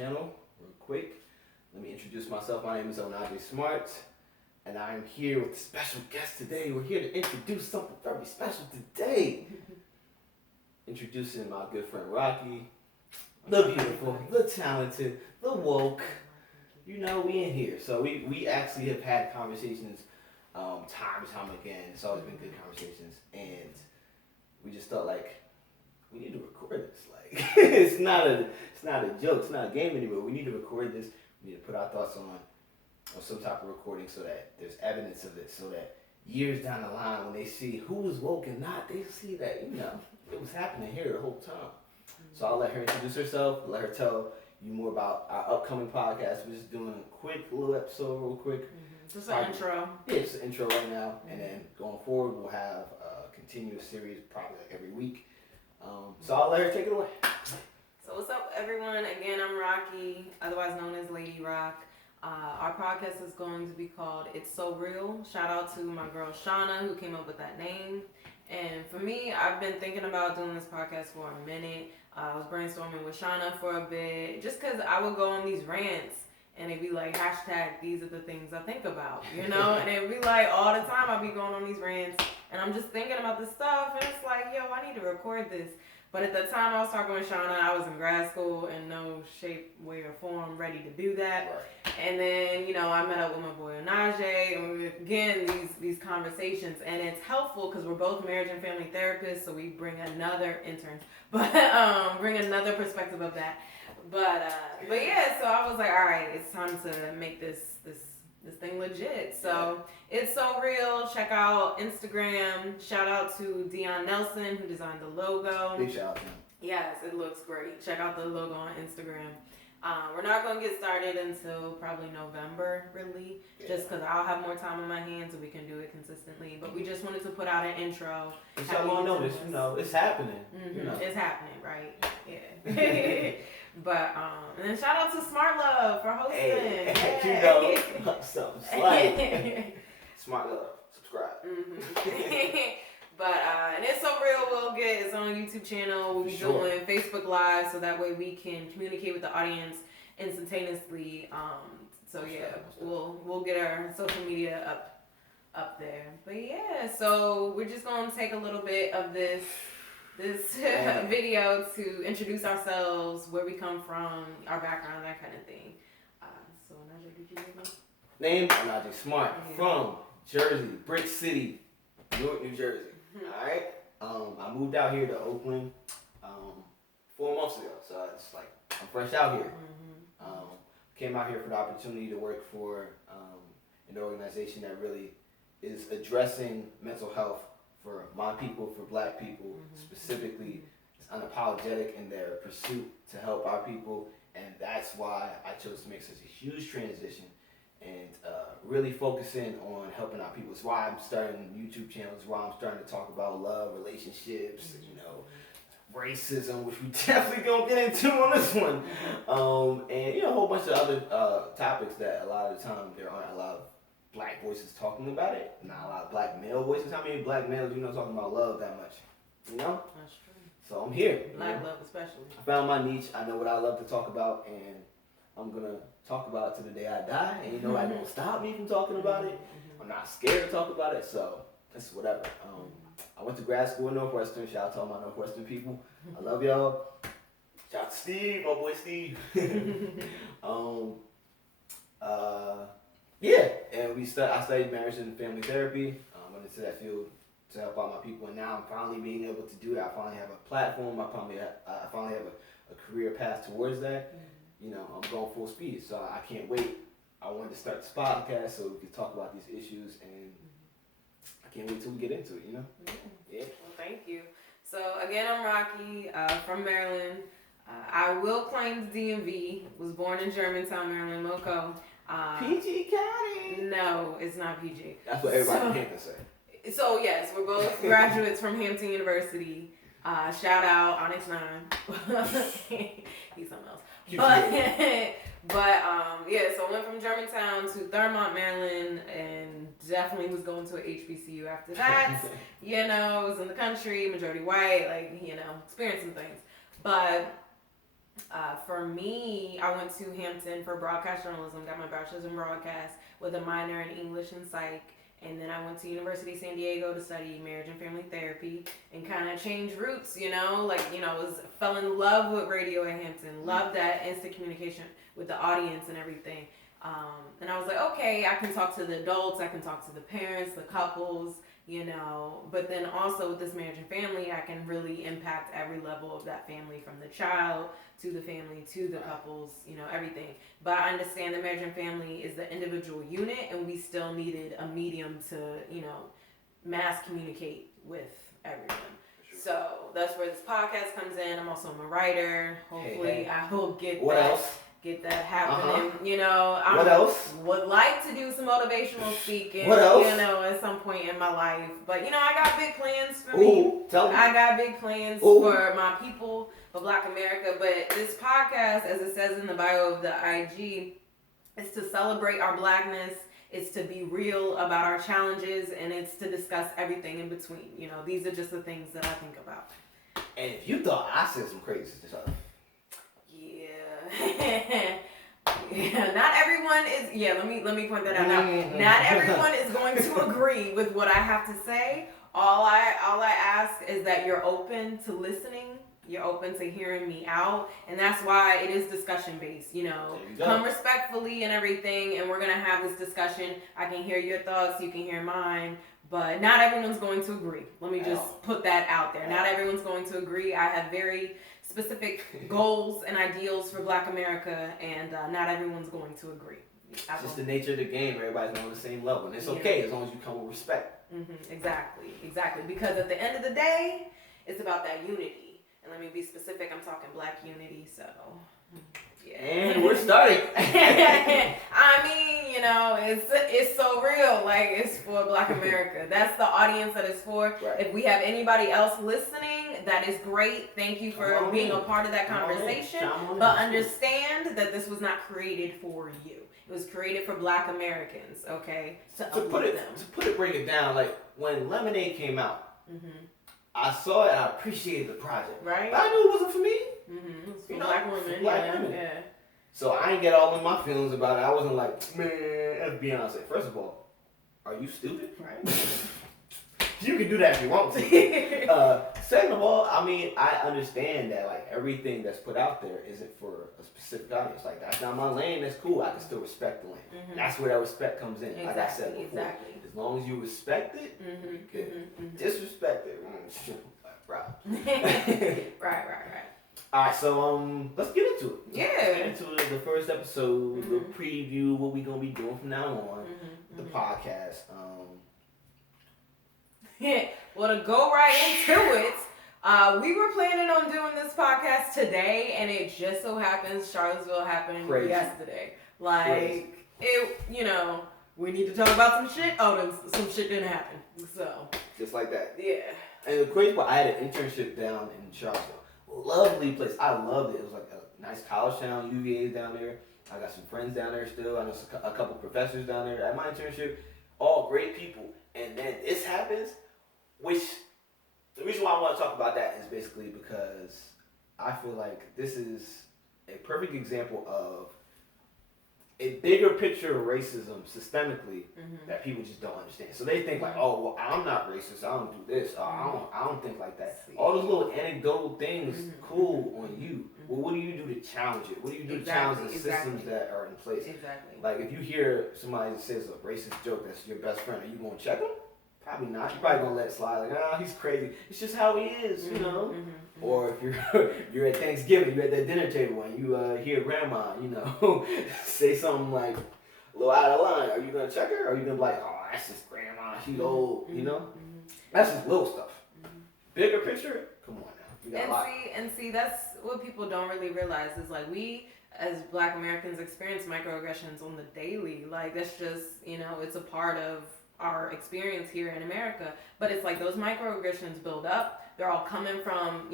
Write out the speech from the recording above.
channel real quick. Let me introduce myself. My name is Onaje Smart, and I'm here with a special guest today. We're here to introduce something very special today. Introducing my good friend Rocky, the beautiful, the talented, the woke. You know, we in here. So we actually have had conversations time and time again. It's always been good conversations. And we just thought, like, we need to record this. Like, it's not a joke. It's not a game anymore. We need to record this. We need to put our thoughts on some type of recording so that there's evidence of it. So that years down the line, when they see who was woke and not, they see that, you know, it was happening here the whole time. So I'll let her introduce herself, let her tell you more about our upcoming podcast. We're just doing a quick little episode real quick. Just an intro. Yeah, just an intro right now. And then going forward, we'll have a continuous series probably like every week. So I'll let her take it away. So what's up, everyone? Again, I'm Rocky, otherwise known as Lady Rock. Our podcast is going to be called It's So Real. Shout out to my girl Shauna who came up with that name. And for me, I've been thinking about doing this podcast for a minute. I was brainstorming with Shauna for a bit, just because I would go on these rants and it'd be like, hashtag, these are the things I think about, you know? And it'd be like, all the time I'd be going on these rants and I'm just thinking about this stuff and it's like, yo, I need to record this. But at the time I was talking with Shauna, I was in grad school in no shape, way, or form ready to do that. Right. And then, you know, I met up with my boy Onaje, and we again these conversations, and it's helpful because we're both marriage and family therapists, so we bring another bring another perspective of that. But yeah, so I was like, all right, it's time to make this thing legit. So It's So Real. Check out Instagram. Shout out to Dion Nelson who designed the logo. Big shout out to him. Yes, it looks great. Check out the logo on Instagram. We're not going to get started until probably November, really, just because I'll have more time on my hands and we can do it consistently. But we just wanted to put out an intro. It's y'all want to know this, you know, it's happening. Mm-hmm. You know. It's happening, right? Yeah. But and then shout out to Smart Love for hosting. Hey, you know, something slight. Smart Love, subscribe. Mm-hmm. But and It's So Real will get its own YouTube channel. We'll be doing Facebook Live so that way we can communicate with the audience instantaneously. So yeah, we'll get our social media up there. But yeah, so we're just gonna take a little bit of this video to introduce ourselves, where we come from, our background, that kind of thing. So Onaje, did you give me? Name Onaje Smart from Jersey, Brick City, Newark, New Jersey. Alright? I moved out here to Oakland 4 months ago, so it's like I'm fresh out here. Came out here for the opportunity to work for an organization that really is addressing mental health for my people, for black people, specifically. Is unapologetic in their pursuit to help our people, and that's why I chose to make such a huge transition and really focusing on helping our people. It's why I'm starting YouTube channels, why I'm starting to talk about love, relationships, you know, racism, which we definitely gonna get into on this one, and you know, a whole bunch of other topics that a lot of the time there aren't a lot of black voices talking about it, not a lot of black male voices. How many black males you know talking about love that much? You know? That's true. So I'm here. Black love especially. I found my niche. I know what I love to talk about, and I'm gonna talk about it to the day I die. And you know that won't stop me from talking about it. I'm not scared to talk about it, so it's whatever. I went to grad school in Northwestern. Shout out to all my Northwestern people. I love y'all. Shout out to Steve, my boy Steve. Yeah, and I studied marriage and family therapy. Went into that field to help out my people, and now I'm finally being able to do that. I finally have a platform. I finally have a career path towards that. You know, I'm going full speed, so I can't wait. I wanted to start this podcast so we could talk about these issues, and I can't wait till we get into it. You know? Yeah. Well, thank you. So again, I'm Rocky from Maryland. I will claim the DMV. Was born in Germantown, Maryland, Moco. PG County. No, it's not PG. That's what everybody in Hampton say. So yes, we're both graduates from Hampton University. Shout out Onyx 9. He's something else. Yeah, so I went from Germantown to Thurmont, Maryland, and definitely was going to a HBCU after that. You know, I was in the country, majority white, like, you know, experiencing things. But For me, I went to Hampton for broadcast journalism, got my bachelor's in broadcast with a minor in English and psych. And then I went to University of San Diego to study marriage and family therapy and kind of change routes, fell in love with radio at Hampton, loved that instant communication with the audience and everything. And I was like, okay, I can talk to the adults, I can talk to the parents, the couples, but then also with this marriage and family, I can really impact every level of that family, from the child to the family to the couples, everything. But I understand that marriage and family is the individual unit, and we still needed a medium to, mass communicate with everyone. Sure. So that's where this podcast comes in. I'm also a writer. Hopefully, I will get get that happening. I what else? Would like to do some motivational speaking. What else? At some point in my life. But I got big plans for me. Tell me. I got big plans for my people, for Black America. But this podcast, as it says in the bio of the IG, is to celebrate our Blackness. It's to be real about our challenges, and it's to discuss everything in between. These are just the things that I think about. And if you thought I said some crazy stuff. Yeah, not everyone is. Yeah, let me point that out now. Not everyone is going to agree with what I have to say. All I ask is that you're open to listening. You're open to hearing me out, and that's why it is discussion based. Come respectfully and everything, and we're gonna have this discussion. I can hear your thoughts, you can hear mine. But not everyone's going to agree. Let me just put that out there. Not everyone's going to agree. I have very specific goals and ideals for Black America, and not everyone's going to agree. It's just the nature of the game. Everybody's on the same level, and it's okay as long as you come with respect. Mm-hmm. Exactly. Because at the end of the day, it's about that unity. And let me be specific. I'm talking Black unity. So. Yeah. And we're starting. I mean, it's so real. Like, it's for Black America. That's the audience that it's for. Right. If we have anybody else listening, that is great. Thank you for being a part of that conversation. But understand that this was not created for you. It was created for Black Americans, okay? To break it down, like, when Lemonade came out, I saw it, I appreciated the project. Right. But I knew it wasn't for me. Mm-hmm. It's for Black women. Black women. Yeah. So I didn't get all in my feelings about it. I wasn't like, man, that's Beyonce. First of all, are you stupid? Right. You can do that if you want to. Second of all, I mean, I understand that like everything that's put out there isn't for a specific audience. Like, that's not my lane, that's cool. I can still respect the lane. Mm-hmm. That's where that respect comes in. Exactly, like I said before. Exactly. As long as you respect it, you're good. Disrespect it, right. Right. Alright, so let's get into it. Yeah. Let's get into the first episode, the preview, what we gonna be doing from now on, the podcast. Well, to go right into it, we were planning on doing this podcast today, and it just so happens Charlottesville happened yesterday. Like, crazy. We need to talk about some shit. Oh, then some shit didn't happen. So. Just like that. Yeah. And the crazy part, I had an internship down in Charlottesville. Lovely place. I loved it. It was like a nice college town. UVA is down there. I got some friends down there still. I know a couple professors down there at my internship. All great people. And then this happens, which the reason why I want to talk about that is basically because I feel like this is a perfect example of a bigger picture of racism systemically that people just don't understand. So they think like, oh, well, I'm not racist. I don't do this. I don't think like that. All those little anecdotal things, cool on you. Well, what do you do to challenge it? What do you do to challenge the systems that are in place? Exactly. Like, if you hear somebody that says a racist joke that's your best friend, are you going to check them? Probably not. You're probably going to let it slide. Like, he's crazy. It's just how he is, you know? Or if you're at Thanksgiving, you're at that dinner table, and you hear grandma, say something like a little out of line. Are you going to check her? Or are you going to be like, oh, that's just grandma. She's old, you know? That's just little stuff. Bigger picture? Come on now. And see, that's what people don't really realize is like we as Black Americans experience microaggressions on the daily. Like, that's just, it's a part of our experience here in America. But it's like those microaggressions build up. They're all coming from,